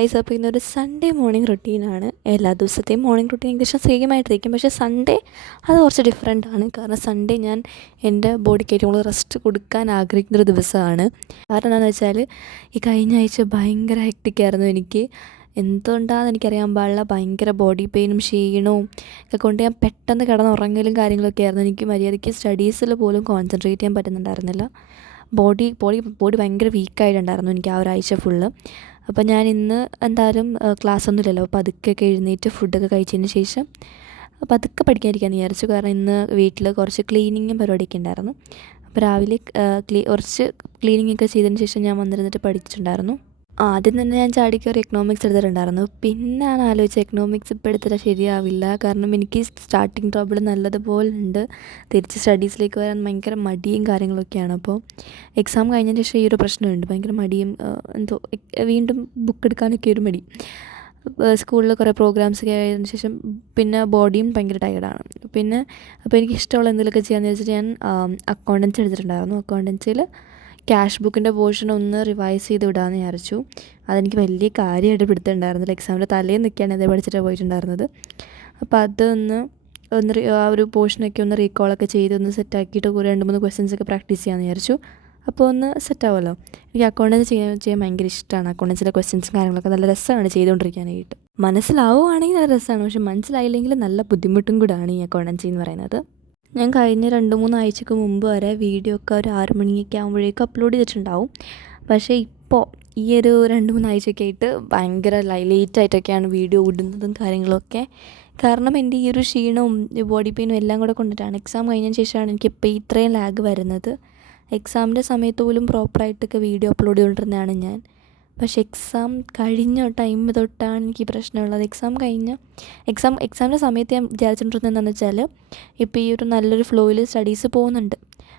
Guys, അപ്പോൾ ഇന്നൊരു Sunday morning റുട്ടീനാണ്. എല്ലാ ദിവസത്തെയും മോർണിംഗ് റുട്ടീൻ ഏകദേശം സെയിം ആയിട്ടിരിക്കും. പക്ഷേ സൺഡേ അത് കുറച്ച് ഡിഫറെൻ്റ് ആണ്. കാരണം സൺഡേ ഞാൻ എൻ്റെ ബോഡിക്ക് ഏറ്റവും കൂടുതൽ റെസ്റ്റ് കൊടുക്കാൻ ആഗ്രഹിക്കുന്നൊരു ദിവസമാണ്. കാരണം എന്താണെന്ന് വെച്ചാൽ ഈ കഴിഞ്ഞ ആഴ്ച ഭയങ്കര ഹെക്ടിക്കായിരുന്നു എനിക്ക്. എന്തുകൊണ്ടാണെന്ന് എനിക്കറിയാൻ പാടില്ല, ഭയങ്കര ബോഡി പെയിനും ക്ഷീണവും ഒക്കെ കൊണ്ട് ഞാൻ പെട്ടെന്ന് കിടന്നുറങ്ങലും കാര്യങ്ങളൊക്കെ ആയിരുന്നു. എനിക്ക് മര്യാദയ്ക്ക് സ്റ്റഡീസിൽ പോലും കോൺസെൻട്രേറ്റ് ചെയ്യാൻ പറ്റുന്നുണ്ടായിരുന്നില്ല. ബോഡി ബോഡി ബോഡി ഭയങ്കര വീക്കായിട്ടുണ്ടായിരുന്നു എനിക്ക് ആ ഒരാഴ്ച ഫുള്ള്. അപ്പോൾ ഞാൻ ഇന്ന് എന്തായാലും ക്ലാസ്സൊന്നും ഇല്ലല്ലോ, അപ്പോൾ പതുക്കെ എഴുന്നേറ്റ് ഫുഡൊക്കെ കഴിച്ചതിന് ശേഷം പതുക്കെ പഠിക്കാനിരിക്കാമെന്ന് വിചാരിച്ചു. കാരണം ഇന്ന് വീട്ടിൽ കുറച്ച് ക്ലീനിങ്ങും പരിപാടിയൊക്കെ ഉണ്ടായിരുന്നു. അപ്പോൾ രാവിലെ കുറച്ച് ക്ലീനിങ് ഒക്കെ ചെയ്തതിന് ശേഷം ഞാൻ വന്നിരുന്നിട്ട് പഠിച്ചിട്ടുണ്ടായിരുന്നു. ആദ്യം തന്നെ ഞാൻ ചാടിക്കയറി എക്കണോമിക്സ് എടുത്തിട്ടുണ്ടായിരുന്നു. പിന്നെ ഞാൻ ആലോചിച്ച എക്കണോമിക്സ് ഇപ്പോൾ എടുത്തിട്ട് ശരിയാവില്ല. കാരണം എനിക്ക് സ്റ്റാർട്ടിങ് ട്രബിൾ നല്ലതുപോലെ ഉണ്ട്. തിരിച്ച് സ്റ്റഡീസിലേക്ക് വരാൻ ഭയങ്കര മടിയും കാര്യങ്ങളൊക്കെയാണ്. അപ്പോൾ എക്സാം കഴിഞ്ഞതിന് ശേഷം ഈ ഒരു പ്രശ്നമുണ്ട്, ഭയങ്കര മടിയും എന്തോ വീണ്ടും ബുക്ക് എടുക്കാനൊക്കെ ഒരു മടി. സ്കൂളിൽ കുറേ പ്രോഗ്രാംസ് ഒക്കെ ആയതിനു ശേഷം പിന്നെ ബോഡിയും ഭയങ്കര ടയർഡാണ്. അപ്പോൾ എനിക്ക് ഇഷ്ടമുള്ള എന്തെങ്കിലുമൊക്കെ ചെയ്യാമെന്ന് വെച്ചിട്ട് ഞാൻ അക്കൗണ്ടൻസി എടുത്തിട്ടുണ്ടായിരുന്നു. അക്കൗണ്ടൻസിയിൽ ക്യാഷ് ബുക്കിൻ്റെ പോർഷൻ ഒന്ന് റിവൈസ് ചെയ്ത് വിടാമെന്ന് വിചാരിച്ചു. അതെനിക്ക് വലിയ കാര്യമായിട്ട് പിടുത്തമുണ്ടായിരുന്നില്ല. എക്സാമിൻ്റെ തലേന്ന് നിൽക്കുകയാണ് അതേ പഠിച്ചിട്ടാണ് പോയിട്ടുണ്ടായിരുന്നത്. അപ്പോൾ അതൊന്ന് ആ ഒരു പോർഷനൊക്കെ ഒന്ന് റീകോളൊക്കെ ചെയ്ത് ഒന്ന് സെറ്റാക്കിയിട്ട് 2-3 ക്വസ്റ്റ്യൻസൊക്കെ പ്രാക്ടീസ് ചെയ്യാമെന്ന് വിചാരിച്ചു. അപ്പോൾ ഒന്ന് സെറ്റാവുമല്ലോ. എനിക്ക് അക്കൗണ്ടൻസി ചെയ്യാൻ ഭയങ്കര ഇഷ്ടമാണ്. അക്കൗണ്ടൻസിൻ്റെ ക്വസ്റ്റ്യൻസും കാര്യങ്ങളൊക്കെ നല്ല രസമാണ് ചെയ്തുകൊണ്ടിരിക്കാനായിട്ട്. മനസ്സിലാവുകയാണെങ്കിൽ നല്ല രസമാണ്, പക്ഷെ മനസ്സിലായില്ലെങ്കിൽ നല്ല ബുദ്ധിമുട്ടും കൂടാണ് ഈ അക്കൗണ്ടൻസി എന്ന് പറയുന്നത്. ഞാൻ കഴിഞ്ഞ 2-3 ആഴ്ചക്ക് മുമ്പ് വരെ വീഡിയോ ഒക്കെ ഒരു 6 മണിയൊക്കെ ആകുമ്പോഴേക്കും അപ്ലോഡ് ചെയ്തിട്ടുണ്ടാവും. പക്ഷേ ഇപ്പോൾ ഈ ഒരു 2-3 ആഴ്ചയൊക്കെ ആയിട്ട് ഭയങ്കര ലേറ്റായിട്ടൊക്കെയാണ് വീഡിയോ ഇടുന്നതും കാര്യങ്ങളൊക്കെ. കാരണം എൻ്റെ ഈ ഒരു ക്ഷീണവും ബോഡി പെയിനും എല്ലാം കൂടെ കൊണ്ടിട്ടാണ്. എക്സാം കഴിഞ്ഞതിന് ശേഷമാണ് എനിക്കിപ്പോൾ ഇത്രയും ലാഗ് വരുന്നത്. എക്സാമിൻ്റെ സമയത്ത് പോലും പ്രോപ്പറായിട്ടൊക്കെ വീഡിയോ അപ്ലോഡ് ചെയ്തുകൊണ്ടിരുന്നതാണ് ഞാൻ. പക്ഷേ എക്സാം കഴിഞ്ഞ ടൈം തൊട്ടാണ് എനിക്ക് പ്രശ്നമുള്ളത്. എക്സാമിൻ്റെ സമയത്ത് ഞാൻ വിചാരിച്ചിട്ടുണ്ടെന്ന് എന്താണെന്ന് വെച്ചാൽ, ഇപ്പോൾ ഈ ഒരു നല്ലൊരു ഫ്ലോയിൽ സ്റ്റഡീസ് പോകുന്നുണ്ട്.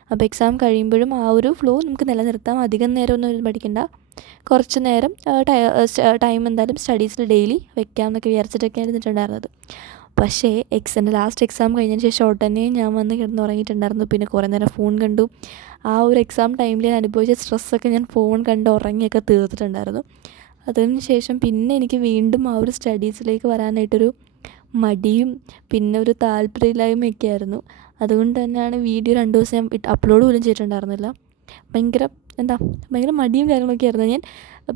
അപ്പോൾ എക്സാം കഴിയുമ്പോഴും ആ ഒരു ഫ്ലോ നമുക്ക് നിലനിർത്താം. അധികം നേരം ഒന്നും പഠിക്കണ്ട, കുറച്ച് നേരം ടൈം എന്തായാലും സ്റ്റഡീസിൽ ഡെയിലി വെക്കാം എന്നൊക്കെ വിചാരിച്ചിട്ടൊക്കെയാണ് ഇരുന്നിട്ടുണ്ടായിരുന്നത്. പക്ഷേ എൻ്റെ ലാസ്റ്റ് എക്സാം കഴിഞ്ഞതിന് ശേഷം ഉടനെ ഞാൻ വന്ന് കിടന്നുറങ്ങിയിട്ടുണ്ടായിരുന്നു. പിന്നെ കുറേ നേരം ഫോൺ കണ്ടു. ആ ഒരു എക്സാം ടൈമിൽ ഞാൻ അനുഭവിച്ച സ്ട്രെസ്സൊക്കെ ഞാൻ ഫോൺ കണ്ട് ഉറങ്ങിയൊക്കെ തീർത്തിട്ടുണ്ടായിരുന്നു. അതിന് ശേഷം പിന്നെ എനിക്ക് വീണ്ടും ആ ഒരു സ്റ്റഡീസിലേക്ക് വരാനായിട്ടൊരു മടിയും പിന്നെ ഒരു താല്പര്യമില്ലായ്മയൊക്കെ ആയിരുന്നു. അതുകൊണ്ട് തന്നെയാണ് വീഡിയോ 2 ദിവസം ഞാൻ അപ്ലോഡ് പോലും ചെയ്തിട്ടുണ്ടായിരുന്നില്ല. ഭയങ്കര മടിയും കാര്യങ്ങളൊക്കെ ആയിരുന്നു. ഞാൻ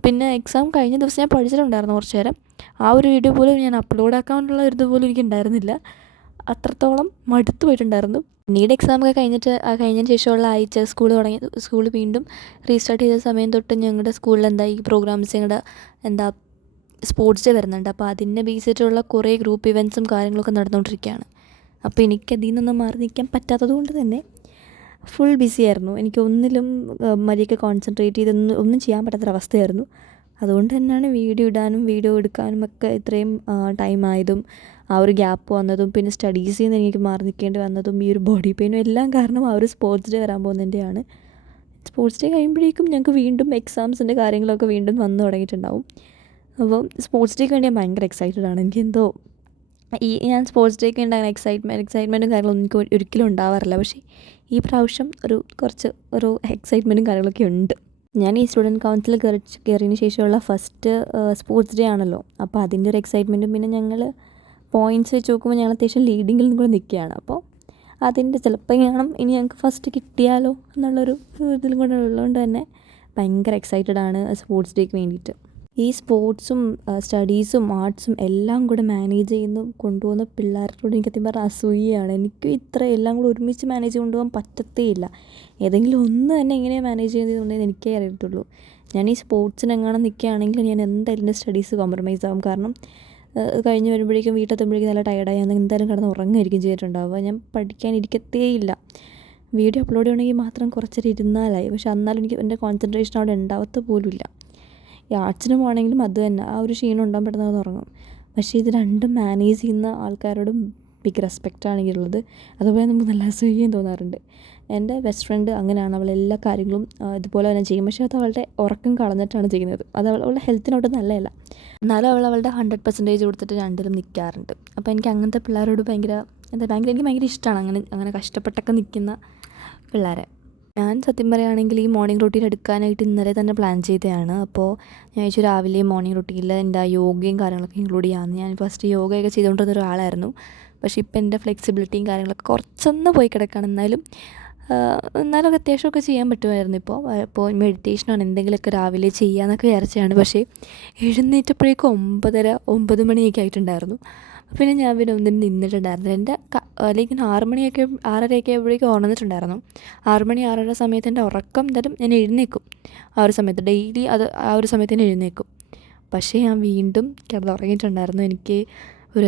പിന്നെ എക്സാം കഴിഞ്ഞ ദിവസം ഞാൻ പഠിച്ചിട്ടുണ്ടായിരുന്നു കുറച്ച് നേരം. ആ ഒരു വീഡിയോ പോലും ഞാൻ അപ്ലോഡ് ആക്കാനുള്ള ഒരു ഇതുപോലും എനിക്ക് ഉണ്ടായിരുന്നില്ല. അത്രത്തോളം മടുത്തു പോയിട്ടുണ്ടായിരുന്നു. പിന്നീട് എക്സാമൊക്കെ കഴിഞ്ഞതിന് ശേഷമുള്ള ആഴ്ച സ്കൂൾ വീണ്ടും റീസ്റ്റാർട്ട് ചെയ്ത സമയം തൊട്ട് ഞങ്ങളുടെ സ്കൂളിൽ ഈ പ്രോഗ്രാംസ് ഞങ്ങളുടെ സ്പോർട്സ് ഡേ വരുന്നുണ്ട്. അപ്പോൾ അതിനെ ബേസ് ചെയ്തിട്ടുള്ള കുറേ ഗ്രൂപ്പ് ഇവൻറ്റ്സും കാര്യങ്ങളൊക്കെ നടന്നുകൊണ്ടിരിക്കുകയാണ്. അപ്പോൾ എനിക്കതിൽ നിന്നൊന്നും മാറി നിൽക്കാൻ പറ്റാത്തത് കൊണ്ട് തന്നെ ഫുൾ ബിസി ആയിരുന്നു. എനിക്ക് ഒന്നിലും മര്യാദയ്ക്ക് കോൺസെൻട്രേറ്റ് ഒന്നും ചെയ്യാൻ പറ്റാത്തൊരവസ്ഥയായിരുന്നു. അതുകൊണ്ട് തന്നെയാണ് വീഡിയോ ഇടാനും വീഡിയോ എടുക്കാനും ഒക്കെ ഇത്രയും ടൈമായതും ആ ഒരു ഗ്യാപ്പ് വന്നതും പിന്നെ സ്റ്റഡീസിൽ നിന്ന് എനിക്ക് മാറി നിൽക്കേണ്ടി വന്നതും ഈ ഒരു ബോഡി പെയിനും എല്ലാം കാരണം ആ ഒരു സ്പോർട്സ് ഡേ വരാൻ പോകുന്നതിൻ്റെയാണ്. സ്പോർട്സ് ഡേ കഴിയുമ്പോഴേക്കും ഞങ്ങൾക്ക് വീണ്ടും എക്സാംസിൻ്റെ കാര്യങ്ങളൊക്കെ വീണ്ടും വന്നു തുടങ്ങിയിട്ടുണ്ടാവും. അപ്പോൾ സ്പോർട്സ് ഡേക്ക് വേണ്ടി ഞാൻ ഭയങ്കര എക്സൈറ്റഡ് ആണ്. എനിക്കെന്തോ ഞാൻ സ്പോർട്സ് ഡേക്ക് ഉണ്ടാകുന്ന എക്സൈറ്റ്മെൻറ്റും കാര്യങ്ങളൊന്നും എനിക്ക് ഒരിക്കലും ഉണ്ടാവാറില്ല. പക്ഷേ ഈ പ്രാവശ്യം ഒരു എക്സൈറ്റ്മെൻറ്റും കാര്യങ്ങളൊക്കെ ഉണ്ട്. ഞാൻ ഈ സ്റ്റുഡൻറ്റ് കൗൺസിൽ കയറിയതിന് ശേഷമുള്ള ഫസ്റ്റ് സ്പോർട്സ് ഡേ ആണല്ലോ. അപ്പോൾ അതിൻ്റെ ഒരു എക്സൈറ്റ്മെൻറ്റും പിന്നെ ഞങ്ങൾ പോയിൻറ്റ്സ് വെച്ച് നോക്കുമ്പോൾ ഞങ്ങൾ അത്യാവശ്യം ലീഡിങ്ങിൽ കൂടെ നിൽക്കുകയാണ്. അപ്പോൾ അതിൻ്റെ ചിലപ്പോൾ ഇനി ഞങ്ങൾക്ക് ഫസ്റ്റ് കിട്ടിയാലോ എന്നുള്ളൊരു ഇതിലും കൂടെ ഉള്ളതുകൊണ്ട് തന്നെ ഭയങ്കര എക്സൈറ്റഡ് ആണ് സ്പോർട്സ് ഡേക്ക് വേണ്ടിയിട്ട്. ഈ സ്പോർട്സും സ്റ്റഡീസും ആർട്സും എല്ലാം കൂടെ മാനേജ് കൊണ്ടുപോകുന്ന പിള്ളേരോട് എനിക്ക് സത്യം പറഞ്ഞാൽ അസൂയയാണ്. എനിക്കും ഇത്ര എല്ലാം കൂടെ ഒരുമിച്ച് മാനേജ് കൊണ്ടുപോകാൻ പറ്റത്തേയില്ല. ഏതെങ്കിലും ഒന്ന് തന്നെ എങ്ങനെയാണ് മാനേജ് ചെയ്യുന്നതെന്നുണ്ടെങ്കിൽ എനിക്കേ അറിയത്തുള്ളൂ. ഞാൻ ഈ സ്പോർട്സിനെങ്ങാനും നിൽക്കുകയാണെങ്കിൽ ഞാൻ എന്തായാലും എൻ്റെ സ്റ്റഡീസ് കോംപ്രമൈസ് ആകും. കാരണം കഴിഞ്ഞ് വരുമ്പോഴേക്കും വീട്ടിലെത്തുമ്പോഴേക്കും നല്ല ടയർഡായി ഞാൻ എന്തായാലും കിടന്ന് ഉറങ്ങായിരിക്കും ചെയ്തിട്ടുണ്ടാവുക. ഞാൻ പഠിക്കാനിരിക്കത്തേയില്ല. വീഡിയോ അപ്ലോഡ് ചെയ്യണമെങ്കിൽ മാത്രം കുറച്ചേരം ഇരുന്നാലായി. പക്ഷെ എന്നാലും എനിക്ക് എൻ്റെ കോൺസെൻട്രേഷൻ അവിടെ ഉണ്ടാവത്ത പോലുമില്ല. ഈ ആർട്സിന് പോകണമെങ്കിലും അത് തന്നെ, ആ ഒരു ക്ഷീണം ഉണ്ടാകാൻ പെട്ടെന്ന് ഉറങ്ങും. പക്ഷേ ഇത് രണ്ടും മാനേജ് ചെയ്യുന്ന ആൾക്കാരോടും ബിഗ് റെസ്പെക്റ്റാണ് എനിക്കുള്ളത്. അതുപോലെ നമുക്ക് നല്ല അസൂയയും തോന്നാറുണ്ട്. എൻ്റെ ബെസ്റ്റ് ഫ്രണ്ട് അങ്ങനെയാണ്. അവൾ എല്ലാ കാര്യങ്ങളും ഇതുപോലെ തന്നെ ചെയ്യും. പക്ഷേ അത് അവളുടെ ഉറക്കം കളഞ്ഞിട്ടാണ് ചെയ്യുന്നത്. അത് അവളുടെ ഹെൽത്തിനോട്ട് നല്ലതല്ല. എന്നാലും അവളുടെ 100% കൊടുത്തിട്ട് രണ്ടിലും നിൽക്കാറുണ്ട്. അപ്പോൾ എനിക്ക് അങ്ങനത്തെ പിള്ളേരോട് എനിക്ക് ഭയങ്കര ഇഷ്ടമാണ്. അങ്ങനെ കഷ്ടപ്പെട്ടൊക്കെ നിൽക്കുന്ന പിള്ളേരെ. ഞാൻ സത്യം പറയുകയാണെങ്കിൽ ഈ മോർണിംഗ് റൊട്ടീൻ എടുക്കാനായിട്ട് ഇന്നലെ തന്നെ പ്ലാൻ ചെയ്തതാണ്. അപ്പോൾ ഞാൻ വിചാരിച്ചു രാവിലെ മോർണിംഗ് റൊട്ടീനിൽ എൻ്റെ യോഗയും കാര്യങ്ങളൊക്കെ ഇൻക്ലൂഡ് ചെയ്യാമെന്ന്. ഞാൻ ഫസ്റ്റ് യോഗയൊക്കെ ചെയ്തുകൊണ്ടിരുന്ന ഒരാളായിരുന്നു. പക്ഷേ ഇപ്പോൾ എൻ്റെ ഫ്ലെക്സിബിലിറ്റിയും കാര്യങ്ങളൊക്കെ കുറച്ചൊന്ന് പോയി കിടക്കുകയാണ്. എന്നാലും അത്യാവശ്യമൊക്കെ ചെയ്യാൻ പറ്റുമായിരുന്നു ഇപ്പോൾ മെഡിറ്റേഷനാണ് എന്തെങ്കിലുമൊക്കെ രാവിലെ ചെയ്യാമെന്നൊക്കെ വിചാരിച്ചതാണ്. പക്ഷേ എഴുന്നേറ്റപ്പോഴേക്കും 9 മണിയൊക്കെ ആയിട്ടുണ്ടായിരുന്നു. പിന്നെ ഞാൻ പിന്നെ ഒന്നിനും നിന്നിട്ടുണ്ടായിരുന്നില്ല. എൻ്റെ അല്ലെങ്കിൽ 6:30 ആകുമ്പോഴേക്കും ഉണർന്നിട്ടുണ്ടായിരുന്നു. 6 മണി 6:30 സമയത്ത് എൻ്റെ ഉറക്കം എന്തായാലും ഞാൻ എഴുന്നേൽക്കും. ആ ഒരു സമയത്ത് ഡെയിലി ആ ഒരു സമയത്ത് ഞാൻ എഴുന്നേൽക്കും. പക്ഷേ ഞാൻ വീണ്ടും കിടന്നുറങ്ങിയിട്ടുണ്ടായിരുന്നു. എനിക്ക്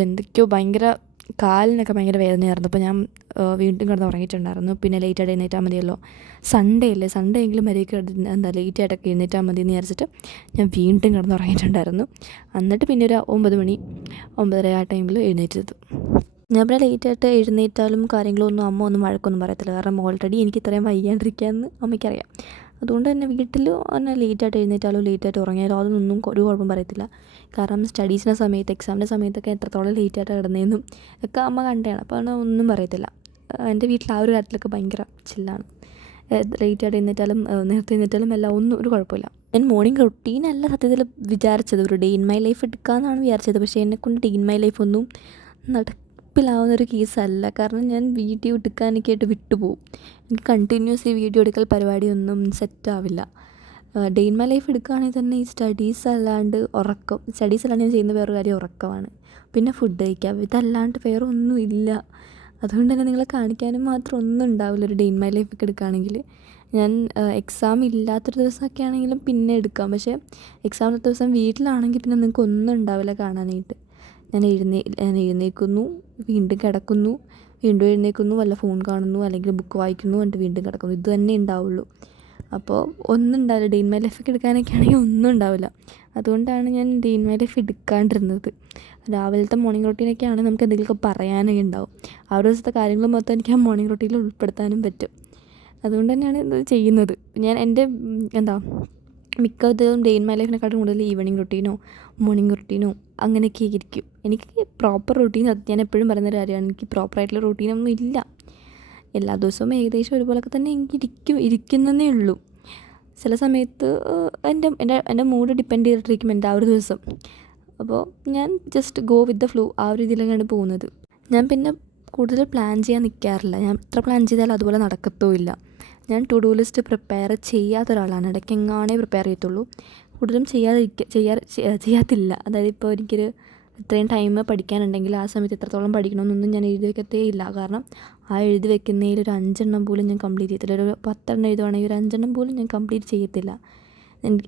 എന്തൊക്കെയോ ഭയങ്കര കാലിനൊക്കെ ഭയങ്കര വേദനയായിരുന്നു. അപ്പോൾ ഞാൻ വീണ്ടും കിടന്നുറങ്ങിയിട്ടുണ്ടായിരുന്നു. പിന്നെ ലേറ്റായിട്ട് എഴുന്നേറ്റാൽ മതിയല്ലോ, സൺഡേ അല്ലേ, സൺഡേ എങ്കിലും മര്യാദയ്ക്ക് ലേറ്റായിട്ടൊക്കെ എഴുന്നേറ്റാൽ മതി എന്ന് വിചാരിച്ചിട്ട് ഞാൻ വീണ്ടും കിടന്നുറങ്ങിയിട്ടുണ്ടായിരുന്നു. എന്നിട്ട് പിന്നെ ഒരു 9 മണി 9:30 ആ ടൈമിൽ എഴുന്നേറ്റത്. ഞാൻ പിന്നെ ലേറ്റായിട്ട് എഴുന്നേറ്റാലും കാര്യങ്ങളൊന്നും അമ്മ ഒന്നും വഴക്കൊന്നും പറയത്തില്ല. കാരണം ഓൾറെഡി എനിക്ക് ഇത്രയും വയ്യാണ്ടിരിക്കുകയെന്ന് അമ്മയ്ക്കറിയാം. അതുകൊണ്ട് തന്നെ വീട്ടിൽ തന്നെ ലേറ്റായിട്ട് എഴുന്നേറ്റാലോ ലേറ്റായിട്ട് ഉറങ്ങിയാലോ അതൊന്നും ഒരു കുഴപ്പം പറയത്തില്ല. കാരണം സ്റ്റഡീസിൻ്റെ സമയത്ത് എക്സാമിൻ്റെ സമയത്തൊക്കെ എത്രത്തോളം ലേറ്റായിട്ട് കിടന്നതെന്നും ഒക്കെ അമ്മ കണ്ടതാണ്. അപ്പോൾ അത് ഒന്നും പറയത്തില്ല. എൻ്റെ വീട്ടിൽ ആ ഒരു കാര്യത്തിലൊക്കെ ഭയങ്കര ചില്ലാണ്. ലേറ്റായിട്ട് എഴുന്നേറ്റാലും നേരത്തെ എഴുന്നേറ്റാലും എല്ലാം ഒരു കുഴപ്പമില്ല. ഞാൻ മോർണിംഗ് റൊട്ടീനല്ല സത്യത്തിൽ വിചാരിച്ചത്, ഒരു ഡേ ഇൻ മൈ ലൈഫ് എടുക്കാമെന്നാണ് വിചാരിച്ചത്. പക്ഷേ എന്നെക്കൊണ്ട് ഡേ ഇൻ മൈ ലൈഫ് ഒന്നും നടപ്പിലാവുന്നൊരു കേസല്ല. കാരണം ഞാൻ വീഡിയോ എടുക്കാനൊക്കെയായിട്ട് വിട്ടുപോകും. എനിക്ക് കണ്ടിന്യൂസ് ഈ വീഡിയോ എടുക്കൽ പരിപാടിയൊന്നും സെറ്റാവില്ല. ഡേ ഇൻ മൈ ലൈഫ് എടുക്കുകയാണെങ്കിൽ തന്നെ ഈ സ്റ്റഡീസ് അല്ലാണ്ട് ഞാൻ ചെയ്യുന്ന വേറൊരു കാര്യം ഉറക്കമാണ്. പിന്നെ ഫുഡ് കഴിക്കുക, ഇതല്ലാണ്ട് വേറെ ഒന്നും ഇല്ല. അതുകൊണ്ട് തന്നെ നിങ്ങളെ കാണിക്കാനും മാത്രം ഒന്നും ഉണ്ടാവില്ല ഒരു ഡേ ഇൻ മൈ ലൈഫൊക്കെ എടുക്കുകയാണെങ്കിൽ. ഞാൻ എക്സാം ഇല്ലാത്തൊരു ദിവസമൊക്കെ ആണെങ്കിലും പിന്നെ എടുക്കാം. പക്ഷേ എക്സാമിൻ്റെ ദിവസം വീട്ടിലാണെങ്കിൽ പിന്നെ നിങ്ങൾക്ക് ഒന്നും ഉണ്ടാവില്ല കാണാനായിട്ട്. ഞാൻ എഴുന്നേൽക്കുന്നു, വീണ്ടും കിടക്കുന്നു, വീണ്ടും എഴുന്നേൽക്കുന്നു, വല്ല ഫോൺ കാണുന്നു, അല്ലെങ്കിൽ ബുക്ക് വായിക്കുന്നു, എന്നിട്ട് വീണ്ടും കിടക്കുന്നു. ഇത് തന്നെ ഉണ്ടാവുള്ളൂ. അപ്പോൾ ഒന്നും ഉണ്ടാവില്ല. ഡേ ഇൻ മൈ ലൈഫൊക്കെ എടുക്കാനൊക്കെ ആണെങ്കിൽ ഒന്നും ഉണ്ടാവില്ല. അതുകൊണ്ടാണ് ഞാൻ ഡേ ഇൻ മൈ ലൈഫ് എടുക്കാണ്ടിരുന്നത്. രാവിലത്തെ മോർണിംഗ് റൊട്ടീനൊക്കെ ആണെങ്കിൽ നമുക്ക് എന്തെങ്കിലുമൊക്കെ പറയാനൊക്കെ ഉണ്ടാവും. ആ ഒരു ദിവസത്തെ കാര്യങ്ങൾ മൊത്തം എനിക്ക് ആ മോർണിംഗ് റൊട്ടീനിൽ ഉൾപ്പെടുത്താനും പറ്റും. അതുകൊണ്ട് തന്നെയാണ് ഇത് ചെയ്യുന്നത്. ഞാൻ എൻ്റെ മിക്ക ദിവസവും ഡേ ഇൻ മൈ ലൈഫിനെക്കാട്ടും കൂടുതൽ ഈവനിങ് റൊട്ടീനോ മോർണിംഗ് റൊട്ടീനോ അങ്ങനെയൊക്കെ ഇരിക്കും. എനിക്ക് പ്രോപ്പർ റൊട്ടീൻ ഞാൻ എപ്പോഴും പറയുന്നൊരു കാര്യമാണ്. എനിക്ക് പ്രോപ്പറായിട്ടുള്ള റൊട്ടീനൊന്നും ഇല്ല. എല്ലാ ദിവസവും ഏകദേശം ഒരുപോലൊക്കെ തന്നെ എനിക്ക് ഇരിക്കുന്നതേ ഉള്ളൂ. ചില സമയത്ത് എൻ്റെ മൂഡ് ഡിപ്പെൻഡ് ചെയ്തിട്ടിരിക്കും എൻ്റെ ആ ഒരു ദിവസം. അപ്പോൾ ഞാൻ just go with the flow, ആ ഒരു രീതിയിലൊക്കെയാണ് പോകുന്നത്. ഞാൻ പിന്നെ കൂടുതൽ പ്ലാൻ ചെയ്യാൻ നിൽക്കാറില്ല. ഞാൻ എത്ര പ്ലാൻ ചെയ്താലും അതുപോലെ നടക്കത്തുമില്ല. ഞാൻ ടു ഡു ലിസ്റ്റ് പ്രിപ്പയർ ചെയ്യാത്ത ഒരാളാണ്. ഇടയ്ക്കെങ്ങാണേ പ്രിപ്പയർ ചെയ്യത്തുള്ളൂ. കൂടുതലും ചെയ്യാത്തില്ല. അതായത് ഇപ്പോൾ എനിക്കൊരു ഇത്രയും ടൈം പഠിക്കാനുണ്ടെങ്കിൽ ആ സമയത്ത് എത്രത്തോളം പഠിക്കണമെന്നൊന്നും ഞാൻ എഴുതി വെക്കത്തേ ഇല്ല. കാരണം ആ എഴുതി വെക്കുന്നതിൽ ഒരു 5 എണ്ണം പോലും ഞാൻ കംപ്ലീറ്റ് ചെയ്യത്തില്ല. ഒരു 10 എണ്ണം എഴുതുവാണെങ്കിൽ ഒരു 5 എണ്ണം പോലും ഞാൻ കംപ്ലീറ്റ് ചെയ്യത്തില്ല.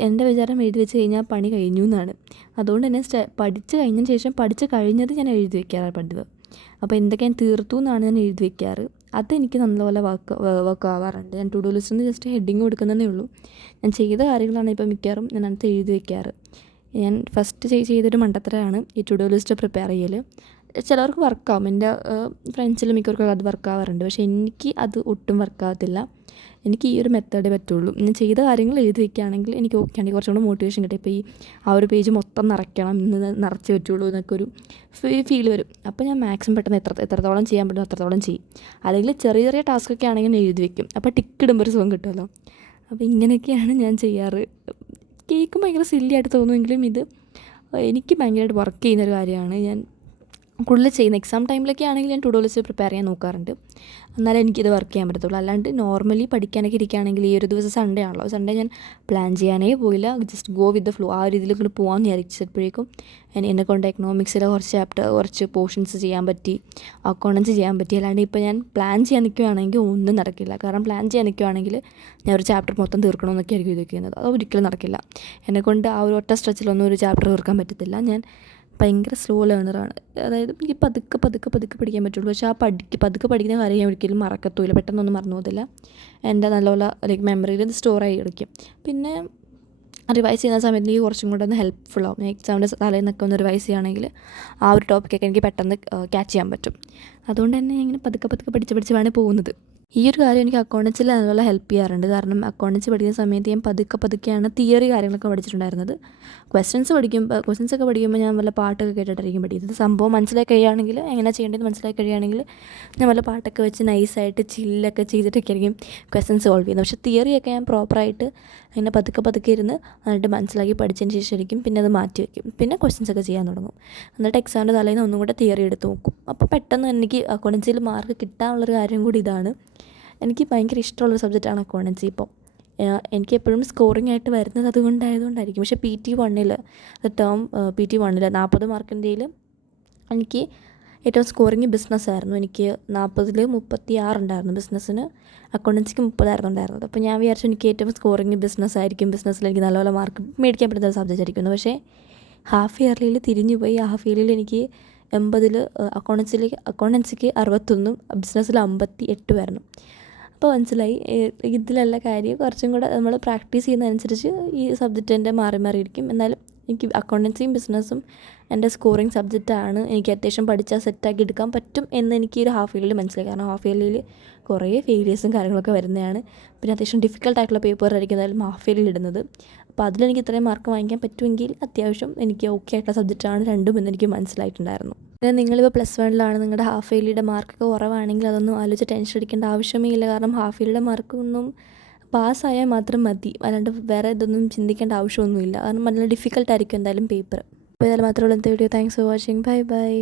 എൻ്റെ വിചാരം എഴുതി വെച്ച് കഴിഞ്ഞാൽ പണി കഴിഞ്ഞു എന്നാണ്. അതുകൊണ്ട് തന്നെ പഠിച്ച് കഴിഞ്ഞതിന് ശേഷം പഠിച്ച് കഴിഞ്ഞത് ഞാൻ എഴുതി വെക്കാറ് പതിവ്. അപ്പോൾ എന്തൊക്കെ ഞാൻ തീർത്തു എന്നാണ് ഞാൻ എഴുതി വെക്കാറ്. അതെനിക്ക് നല്ലപോലെ വർക്ക് ആവാറുണ്ട്. ഞാൻ ടു ഡു ലിസ്റ്റിന് ജസ്റ്റ് ഹെഡിങ് കൊടുക്കുന്നതേ ഉള്ളൂ. ഞാൻ ചെയ്ത കാര്യങ്ങളാണ് ഇപ്പോൾ മിക്കവാറും ഞാൻ അതിനകത്ത് എഴുതി വെക്കാറ്. ഞാൻ ഫസ്റ്റ് ചെയ്തൊരു മണ്ടത്തരമാണ് ഈ ടു ഡു ലിസ്റ്റ് പ്രിപ്പയർ ചെയ്യൽ. ചിലവർക്ക് വർക്കാവും. എൻ്റെ ഫ്രണ്ട്സിൽ മിക്കവർക്കും അത് വർക്കാവാറുണ്ട്. പക്ഷേ എനിക്ക് അത് ഒട്ടും വർക്കാവത്തില്ല. എനിക്ക് ഈ ഒരു മെത്തേഡേ പറ്റുള്ളൂ. ഞാൻ ചെയ്ത കാര്യങ്ങൾ എഴുതി വയ്ക്കുകയാണെങ്കിൽ എനിക്ക് ഓക്കെയാണ്. കുറച്ചും കൂടെ മോട്ടിവേഷൻ കിട്ടും. ഇപ്പോൾ ഈ ആ ഒരു പേജ് മൊത്തം നിറയ്ക്കണം, ഇന്ന് നിറച്ച് പറ്റുള്ളൂ എന്നൊക്കെ ഒരു ഫീൽ വരും. അപ്പോൾ ഞാൻ മാക്സിമം പെട്ടെന്ന് എത്രത്തോളം ചെയ്യാൻ പറ്റും അത്രത്തോളം ചെയ്യും. അല്ലെങ്കിൽ ചെറിയ ചെറിയ ടാസ്ക്കൊക്കെ ആണെങ്കിൽ ഞാൻ എഴുതി വയ്ക്കും. അപ്പോൾ ടിക്ക് ഇടുമ്പോൾ ഒരു സുഖം കിട്ടുമല്ലോ. അപ്പോൾ ഇങ്ങനെയൊക്കെയാണ് ഞാൻ ചെയ്യാറ്. കേൾക്കും ഭയങ്കര സില്ലിയായിട്ട് തോന്നുമെങ്കിലും ഇത് എനിക്ക് ഭയങ്കരമായിട്ട് വർക്ക് ചെയ്യുന്നൊരു കാര്യമാണ്. ഞാൻ കൂടുതൽ ചെയ്യുന്ന എക്സാം ടൈമിലൊക്കെ ആണെങ്കിൽ ഞാൻ ടു ഡു ലിസ്റ്റ് പ്രിപ്പയർ ചെയ്യാൻ നോക്കാറുണ്ട്. എന്നാലേ എനിക്കിത് വർക്ക് ചെയ്യാൻ പറ്റത്തുള്ളൂ. അല്ലാണ്ട് നോർമലി പഠിക്കാനൊക്കെ ഇരിക്കുകയാണെങ്കിൽ ഈ ഒരു ദിവസം സൺഡേ ആണല്ലോ, സൺഡേ ഞാൻ പ്ലാൻ ചെയ്യാനേ പോയില്ല. Just go with the flow, ആ ഒരു രീതിയിൽ കൊണ്ട് പോകാമെന്ന് വിചാരിച്ചപ്പോഴേക്കും എന്നെക്കൊണ്ട് എക്കണോമിക്സിലെ കുറച്ച് പോർഷൻസ് ചെയ്യാൻ പറ്റി, അക്കൗണ്ടൻസി ചെയ്യാൻ പറ്റി. അല്ലാണ്ട് ഇപ്പോൾ ഞാൻ പ്ലാൻ ചെയ്യാൻ നിൽക്കുകയാണെങ്കിൽ ഒന്നും നടക്കില്ല. കാരണം പ്ലാൻ ചെയ്യാൻ നിൽക്കുകയാണെങ്കിൽ ഞാൻ ഒരു ചാപ്റ്റർ മൊത്തം തീർക്കണമെന്നൊക്കെ ആയിരിക്കും ഇതൊക്കെയുന്നത്. അത് ഒരിക്കലും നടക്കില്ല. എന്നെക്കൊണ്ട് ആ ഒരു ഒറ്റ സ്ട്രെച്ചിലൊന്നും ഒരു ചാപ്റ്റർ തീർക്കാൻ പറ്റത്തില്ല. ഞാൻ ഭയങ്കര സ്ലോ ലേണറാണ്. അതായത് എനിക്ക് പതുക്കെ പഠിക്കാൻ പറ്റുള്ളൂ. പക്ഷേ ആ പതുക്കെ പഠിക്കുന്ന കാര്യം ഞാൻ ഒരിക്കലും മറക്കത്തുമില്ല. പെട്ടെന്നൊന്നും മറന്നു പോകത്തില്ല. എൻ്റെ നല്ലപോലെ മെമ്മറിയിൽ ഇത് സ്റ്റോറായി എടുക്കും. പിന്നെ റിവൈസ് ചെയ്യുന്ന സമയത്ത് എനിക്ക് കുറച്ചും കൂടെ ഒന്ന് ഹെൽപ്ഫുള്ളാവും. ഞാൻ എക്സാമിൻ്റെ തലേന്നൊക്കെ ഒന്ന് റിവൈസ് ചെയ്യുകയാണെങ്കിൽ ആ ഒരു ടോപ്പിക്കൊക്കെ എനിക്ക് പെട്ടെന്ന് ക്യാച്ച് ചെയ്യാൻ പറ്റും. അതുകൊണ്ട് തന്നെ ഇങ്ങനെ പതുക്കെ പഠിച്ച് വേണേൽ പോകുന്നത്. ഈ ഒരു കാര്യം എനിക്ക് അക്കൗണ്ടൻസിൽ നല്ലപോലെ ഹെൽപ്പ് ചെയ്യാറുണ്ട്. കാരണം അക്കൗണ്ടൻസി പഠിക്കുന്ന സമയത്ത് ഞാൻ പതുക്കെയാണ് തിയറി കാര്യങ്ങളൊക്കെ പഠിച്ചിട്ടുണ്ടായിരുന്നത്. ക്വസ്റ്റ്യൻസൊക്കെ പഠിക്കുമ്പോൾ ഞാൻ വല്ല പാട്ടൊക്കെ കേട്ടിട്ടായിരിക്കും പഠിക്കുന്നത്. സംഭവം മനസ്സിലായി കഴിയുകയാണെങ്കിൽ, എങ്ങനെ ചെയ്യേണ്ടതെന്ന് മനസ്സിലായി കഴിയുകയാണെങ്കിൽ ഞാൻ വല്ല പാട്ടൊക്കെ വെച്ച് നൈസായിട്ട് ചില്ലൊക്കെ ചെയ്തിട്ടൊക്കെ ആയിരിക്കും ക്വസ്റ്റ്യൻസ് സോൾവ് ചെയ്യുന്നത്. പക്ഷേ തിയറിയൊക്കെ ഞാൻ പ്രോപ്പറായിട്ട് അങ്ങനെ പതുക്കെ ഇരുന്ന് എന്നിട്ട് മനസ്സിലാക്കി പഠിച്ചതിന് ശേഷമായിരിക്കും പിന്നെ അത് മാറ്റി വയ്ക്കും. പിന്നെ ക്വസ്റ്റ്യൻസൊക്കെ ചെയ്യാൻ തുടങ്ങും. എന്നിട്ട് എക്സാമിൻ്റെ തലേന്ന് ഒന്നും കൂടെ തിയറി എടുത്ത് നോക്കും. അപ്പോൾ പെട്ടെന്ന് എനിക്ക് അക്കൗണ്ടൻസിയിൽ മാർക്ക് കിട്ടാനുള്ളൊരു കാര്യം കൂടി ഇതാണ്. എനിക്ക് ഭയങ്കര ഇഷ്ടമുള്ളൊരു സബ്ജക്റ്റാണ് അക്കൗണ്ടൻസി. ഇപ്പോൾ എനിക്ക് എപ്പോഴും സ്കോറിംഗ് ആയിട്ട് വരുന്നത് അതുകൊണ്ടായിരിക്കും. പക്ഷേ PT1 PT1 40 മാർക്കിൻ്റെയിൽ എനിക്ക് ഏറ്റവും സ്കോറിങ് ബിസിനസ്സായിരുന്നു. എനിക്ക് 40ൽ 36 ഉണ്ടായിരുന്നു ബിസിനസ്സിന്. അക്കൗണ്ടൻസിക്ക് 30 ഉണ്ടായിരുന്നത്. അപ്പോൾ ഞാൻ വിചാരിച്ചു എനിക്ക് ഏറ്റവും സ്കോറിങ് ബിസിനസ്സായിരിക്കും, ബിസിനസ്സിൽ എനിക്ക് നല്ലപോലെ മാർക്ക് മേടിക്കാൻ പറ്റുന്ന സബ്ജക്റ്റ് ആയിരിക്കും. പക്ഷേ ഹാഫ് ഇയർലിയിൽ തിരിഞ്ഞു പോയി. ഹാഫ് ഇയർലിയിൽ എനിക്ക് 80ൽ അക്കൗണ്ടൻസിക്ക് 61, ബിസിനസ്സിൽ 58 വരണം. അപ്പോൾ മനസ്സിലായി ഇതിലുള്ള കാര്യം കുറച്ചും കൂടെ നമ്മൾ പ്രാക്ടീസ് ചെയ്യുന്നതനുസരിച്ച് ഈ സബ്ജക്റ്റ് മാറിയിരിക്കും. എന്നാലും എനിക്ക് അക്കൗണ്ടൻസിയും ബിസിനസ്സും എൻ്റെ സ്കോറിങ് സബ്ജക്റ്റാണ്. എനിക്ക് അത്യാവശ്യം പഠിച്ചാൽ സെറ്റാക്കി എടുക്കാൻ പറ്റും എന്ന് എനിക്ക് ഒരു ഹാഫ് ഇയർലിൽ മനസ്സിലായി. കാരണം ഹാഫ് ഇയർലിൽ കുറേ ഫെയിലിയേഴ്സും കാര്യങ്ങളൊക്കെ വരുന്നതാണ്. പിന്നെ അത്യാവശ്യം ഡിഫിക്കൽട്ടായിട്ടുള്ള പേപ്പറായിരിക്കും എന്തായാലും ഹാഫ് ഇയർലിൽ ഇടുന്നത്. അപ്പോൾ അതിലെനിക്ക് ഇത്രയും മാർക്ക് വാങ്ങിക്കാൻ പറ്റുമെങ്കിൽ അത്യാവശ്യം എനിക്ക് ഓക്കെ ആയിട്ടുള്ള സബ്ജക്റ്റാണ് രണ്ടും എന്നെനിക്ക് മനസ്സിലായിട്ടുണ്ടായിരുന്നു. പിന്നെ നിങ്ങളിപ്പോൾ +1 നിങ്ങളുടെ ഹാഫ് ഇയർലിയുടെ മാർക്കൊക്കെ കുറവാണെങ്കിൽ അതൊന്നും ആലോചിച്ച് ടെൻഷൻ അടിക്കേണ്ട ആവശ്യമേ ഇല്ല. കാരണം ഹാഫ് ഇയർലിയുടെ മാർക്കൊന്നും പാസ്സായാൽ മാത്രം മതി. അല്ലാണ്ട് വേറെ ഇതൊന്നും ചിന്തിക്കേണ്ട ആവശ്യമൊന്നുമില്ല. കാരണം നല്ല ഡിഫിക്കൽട്ടായിരിക്കും എന്തായാലും പേപ്പർ. അപ്പോൾ ഇതായാലും മാത്രമേ ഉള്ളൂ ഇന്നത്തെ video. Thanks for watching. By.